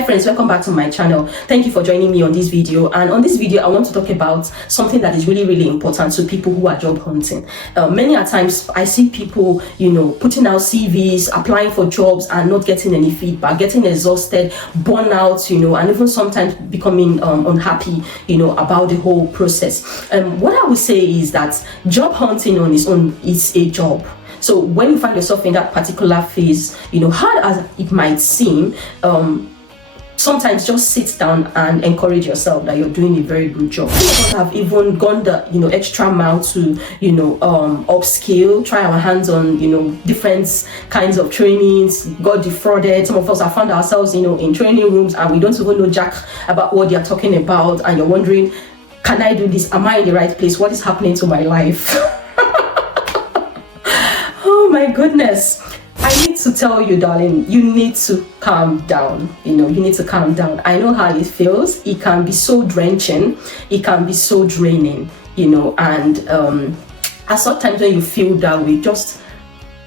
Hi friends, welcome back to my channel. Thank you for joining me on this video. And on this video I want to talk about something that is really important to people who are job hunting. Many a times I see people putting out CVs, applying for jobs and not getting any feedback, getting exhausted, burnout, and even sometimes becoming unhappy about the whole process. What I would say is that job hunting on its own is a job. So when you find yourself in that particular phase, hard as it might seem, sometimes just sit down and encourage yourself that you're doing a very good job. Some of us have even gone the extra mile to upskill, try our hands on different kinds of trainings, got defrauded. Some of us have found ourselves in training rooms and we don't even know jack about what they're talking about, and you're wondering, can I do this? Am I in the right place? What is happening to my life? Oh my goodness. I need to tell you, darling, you need to calm down. You need to calm down. I know how it feels. It can be so drenching. It can be so draining, and at some times when you feel that way, just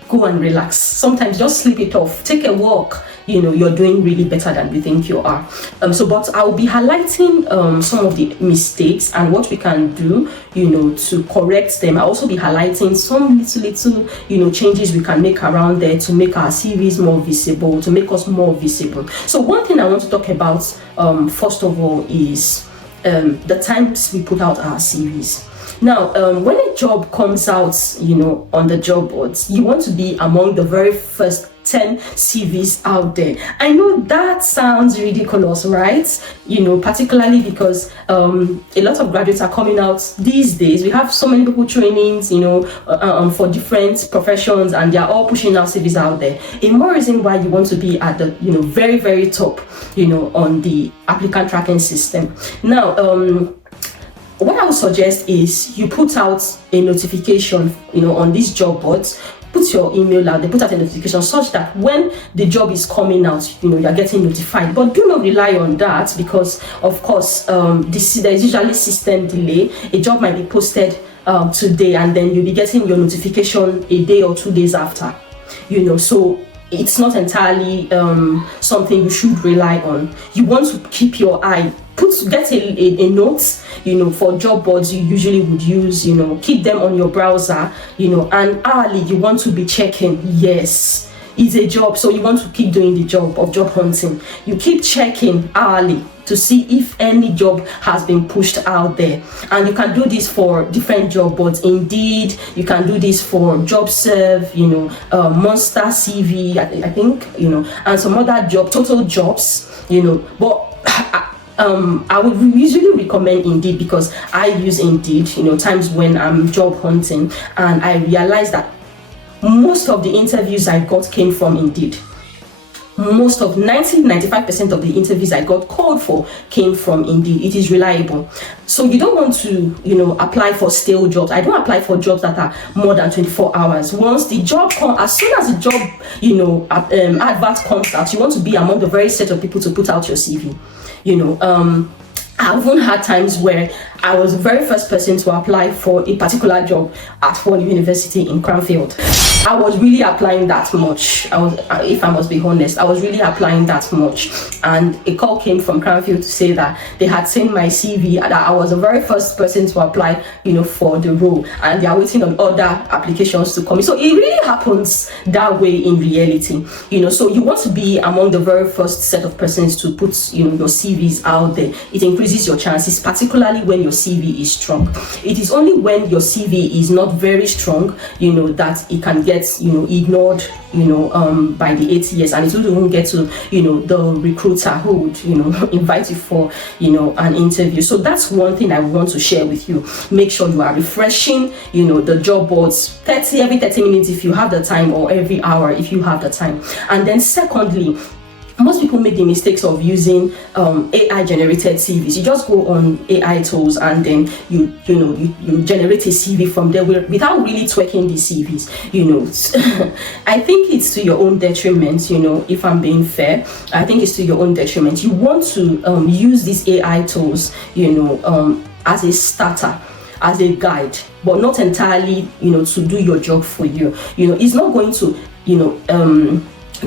go and relax. Sometimes just sleep it off. Take a walk. You're doing really better than you think you are. But I'll be highlighting some of the mistakes and what we can do, to correct them. I'll also be highlighting some little changes we can make around there to make our CVs more visible, to make us more visible. So one thing I want to talk about, first of all, is the times we put out our CVs. Now, when a job comes out, on the job boards, you want to be among the very first 10 CVs out there. I know that sounds ridiculous, right? Particularly because a lot of graduates are coming out these days. We have so many people trainings, for different professions, and they're all pushing out CVs out there. A more reason why you want to be at the very top, on the applicant tracking system. Now, what I would suggest is you put out a notification, on these job boards. Put your email out, they put out a notification such that when the job is coming out, you're getting notified. But do not rely on that, because of course there is usually system delay. A job might be posted today and then you'll be getting your notification a day or 2 days after. So it's not entirely something you should rely on. You want to keep your eye. Get a note, for job boards you usually would use, keep them on your browser, and hourly you want to be checking. Yes, it's a job, so you want to keep doing the job of job hunting. You keep checking hourly to see if any job has been pushed out there, and you can do this for different job boards. Indeed, you can do this for JobServe, Monster CV, I think, and some other total jobs, but I would usually recommend Indeed, because I use Indeed, times when I'm job hunting, and I realized that most of the interviews I got came from Indeed. Most of 95% of the interviews I got called for came from Indeed. It is reliable. So you don't want to, apply for stale jobs. I don't apply for jobs that are more than 24 hours. Once the job comes, as soon as the job, advert comes out, you want to be among the very set of people to put out your CV. I've even had times where I was the very first person to apply for a particular job at one university in Cranfield. I was really applying that much. If I must be honest, I was really applying that much. And a call came from Cranfield to say that they had seen my CV, that I was the very first person to apply, for the role, and they are waiting on other applications to come in. So it really happens that way in reality. So you want to be among the very first set of persons to put, your CVs out there. It increases your chances, particularly when your CV is strong. It is only when your CV is not very strong, that it can get ignored, by the ATS, and it will even get to the recruiter who would invite you for an interview. So that's one thing I want to share with you. Make sure you are refreshing the job boards every 30 minutes if you have the time, or every hour if you have the time. And then secondly, most people make the mistakes of using AI generated CVs. You just go on AI tools and then you generate a CV from there without really twerking the CVs. I think it's to your own detriment. If I'm being fair, I think it's to your own detriment. You want to use these AI tools, as a starter, as a guide, but not entirely, to do your job for you. It's not going to,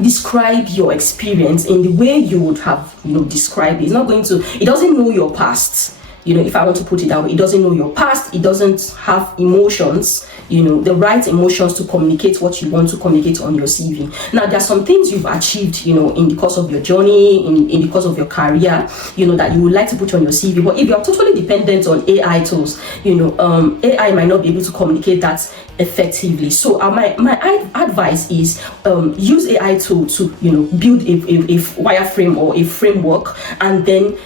describe your experience in the way you would have, described it. It's not going to, it doesn't know your past. If I want to put it that way, it doesn't know your past, it doesn't have emotions, the right emotions to communicate what you want to communicate on your CV. Now, there are some things you've achieved, in the course of your journey, in the course of your career, that you would like to put on your CV. But if you're totally dependent on AI tools, AI might not be able to communicate that effectively. So my advice is use AI tool to build a wireframe or a framework, and then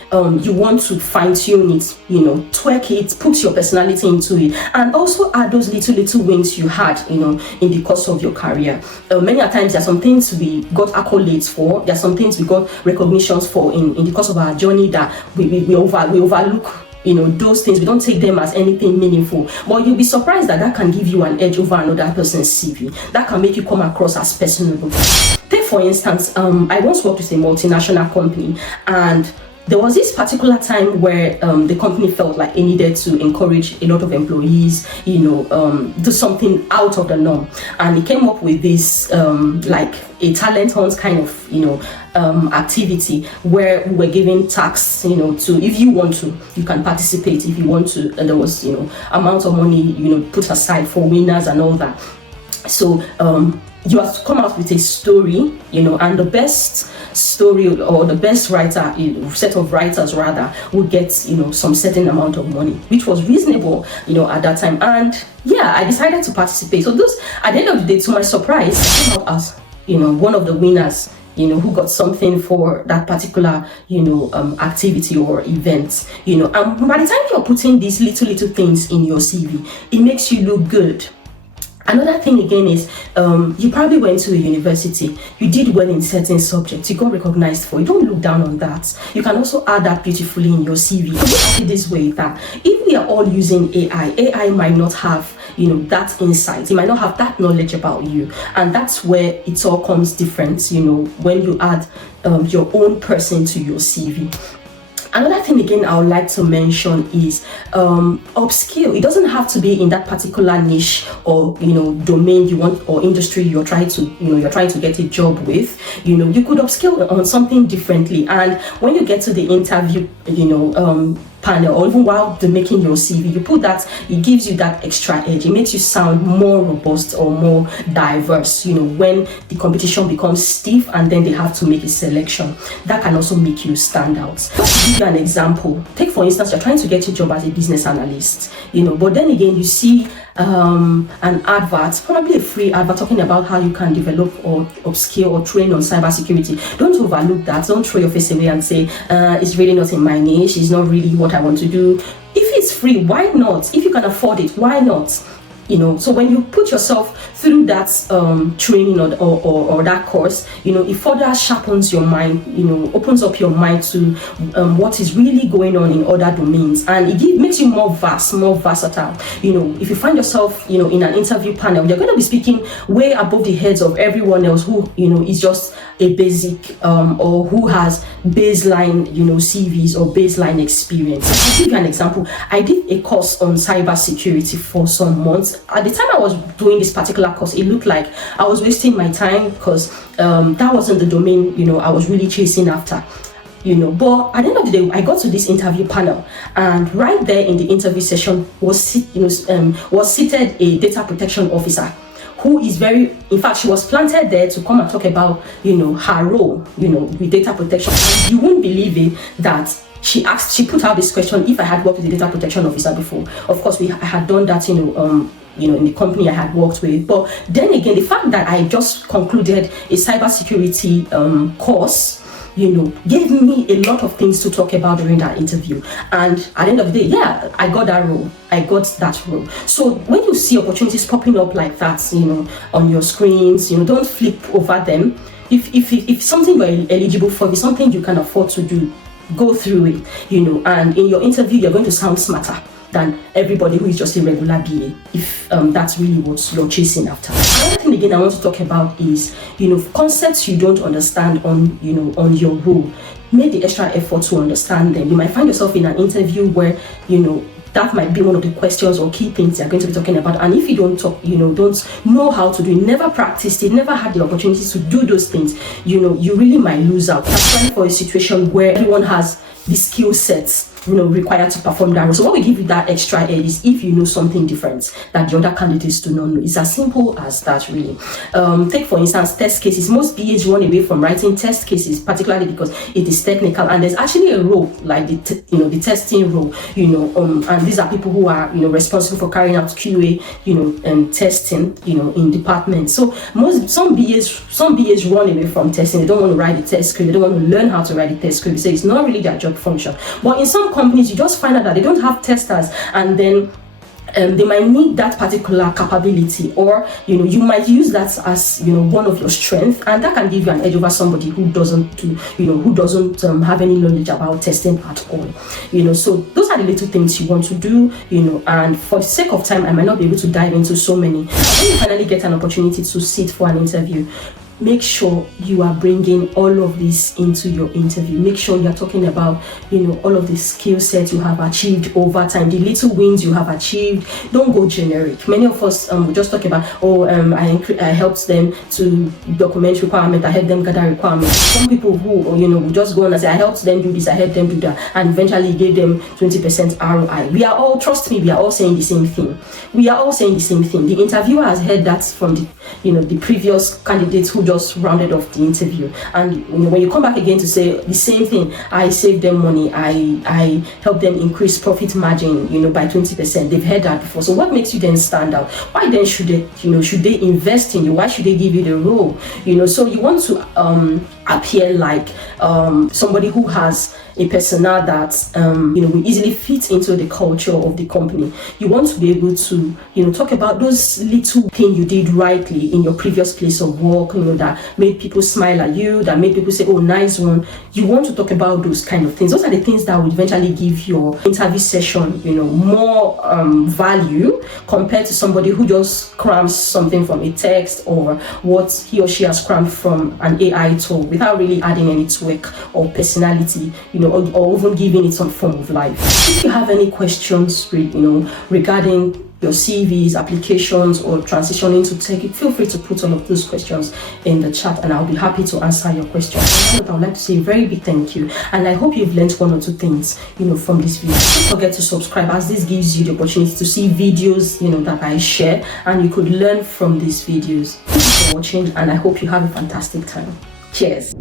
you want to fine-tune it, twerk it, put your personality into it, and also add those little wins you had in the course of your career. Many a times there are some things we got accolades for, there are some things we got recognitions for in the course of our journey that we overlook. Those things, we don't take them as anything meaningful, but you'll be surprised that can give you an edge over another person's CV. That can make you come across as personable. Take for instance, I once worked with a multinational company, and there was this particular time where the company felt like it needed to encourage a lot of employees, do something out of the norm, and it came up with this like a talent hunt kind of activity where we were giving tasks, to, if you want to, you can participate if you want to, and there was amount of money put aside for winners and all that. So you have to come out with a story, and the best story or the best writer, set of writers rather, will get some certain amount of money, which was reasonable at that time. And yeah, I decided to participate. So those, at the end of the day, to my surprise, I came out as one of the winners, who got something for that particular activity or event. And by the time you're putting these little things in your CV, it makes you look good. Another thing again is you probably went to a university, you did well in certain subjects, you got recognized for it. Don't look down on that. You can also add that beautifully in your CV. So look at it this way, that if we are all using AI might not have that insight, it might not have that knowledge about you, and that's where it all comes different when you add your own person to your CV. Another thing again I would like to mention is upskill. It doesn't have to be in that particular niche or domain you want, or industry you're trying to get a job with. You could upskill on something differently, and when you get to the interview panel, or even while they're making your CV, you put that, it gives you that extra edge. It makes you sound more robust or more diverse, when the competition becomes stiff and then they have to make a selection. That can also make you stand out. To give you an example, take for instance, you're trying to get a job as a business analyst, but then again, you see an advert, probably a free advert, talking about how you can develop or upskill or train on cybersecurity. Don't overlook that. Don't throw your face away and say it's really not in my niche, it's not really what I want to do. If it's free, why not? If you can afford it, why not? So when you put yourself through that training or that course, it further sharpens your mind, opens up your mind to what is really going on in other domains, and it makes you more versatile. If you find yourself, in an interview panel, you're going to be speaking way above the heads of everyone else who, is just a basic or who has baseline, CVs or baseline experience. I'll give you an example. I did a course on cybersecurity for some months. At the time I was doing this particular course, it looked like I was wasting my time because that wasn't the domain I was really chasing after. But at the end of the day, I got to this interview panel, and right there in the interview session was seated a data protection officer who is very, in fact, she was planted there to come and talk about her role with data protection. You won't believe it that she put out this question if I had worked with a data protection officer before. Of course, I had done that in the company I had worked with. But then again, the fact that I just concluded a cybersecurity course, gave me a lot of things to talk about during that interview. And at the end of the day, yeah, I got that role. So when you see opportunities popping up like that, on your screens, don't flip over them. If something you're eligible for, if it's something you can afford to do, go through it, and in your interview, you're going to sound smarter than everybody who is just a regular BA, if that's really what you're chasing after. Another thing again I want to talk about is, concepts you don't understand on your role. Make the extra effort to understand them. You might find yourself in an interview where, that might be one of the questions or key things they're going to be talking about. And if you don't talk, don't know how to do it, never practiced it, never had the opportunity to do those things, you really might lose out. Particularly for a situation where everyone has the skill sets required to perform that role. So what will give you that extra edge is if you know something different that the other candidates do not know. It's as simple as that, really. Take for instance test cases. Most BAs run away from writing test cases, particularly because it is technical, and there's actually a role like the testing role, and these are people who are responsible for carrying out QA and testing in departments. So some BAs run away from testing. They don't want to write the test script, they don't want to learn how to write the test script. They say it's not really their job function. But in some companies, you just find out that they don't have testers, and then they might need that particular capability, or you might use that as one of your strengths, and that can give you an edge over somebody who doesn't have any knowledge about testing at all. So those are the little things you want to do, and for the sake of time I might not be able to dive into so many. When you finally get an opportunity to sit for an interview, make sure you are bringing all of this into your interview. Make sure you're talking about, all of the skill sets you have achieved over time, the little wins you have achieved. Don't go generic. Many of us we just talk about, I helped them to document requirement, I helped them gather requirements. Some people who, will just go on and say, I helped them do this, I helped them do that, and eventually gave them 20% ROI. We are all saying the same thing. The interviewer has heard that from the previous candidates who just rounded off the interview, and when you come back again to say the same thing, I saved them money, I helped them increase profit margin by 20%. They've heard that before. So what makes you then stand out? Why then should they invest in you? Why should they give you the role? So you want to appear like somebody who has a persona that will easily fit into the culture of the company. You want to be able to talk about those little things you did rightly in your previous place of work, that made people smile at you, that made people say, oh, nice one. You want to talk about those kind of things. Those are the things that will eventually give your interview session more value compared to somebody who just crams something from a text or what he or she has crammed from an AI tool without really adding any twerk or personality, or even giving it some form of life. If you have any questions, regarding your CVs, applications, or transitioning to tech, feel free to put all of those questions in the chat, and I'll be happy to answer your questions. I would like to say a very big thank you, and I hope you've learned one or two things, from this video. Don't forget to subscribe, as this gives you the opportunity to see videos, that I share, and you could learn from these videos. Thank you for watching, and I hope you have a fantastic time. Cheers.